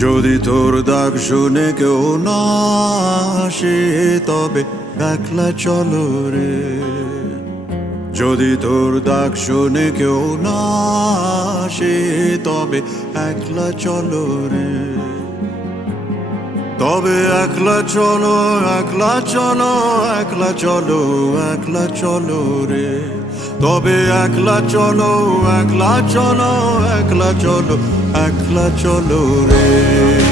যদি তোর ডাক শুনে কেউ না আসে তবে একলা চলো রে। যদি তোর ডাক শুনে কেউ না আসে তবে একলা চলো রে। তবে একলা চলো, একলা চলো, একলা চলো, একলা চলো রে। তবে একলা চলো, একলা চলো, একলা চলো, একলা চলো রে।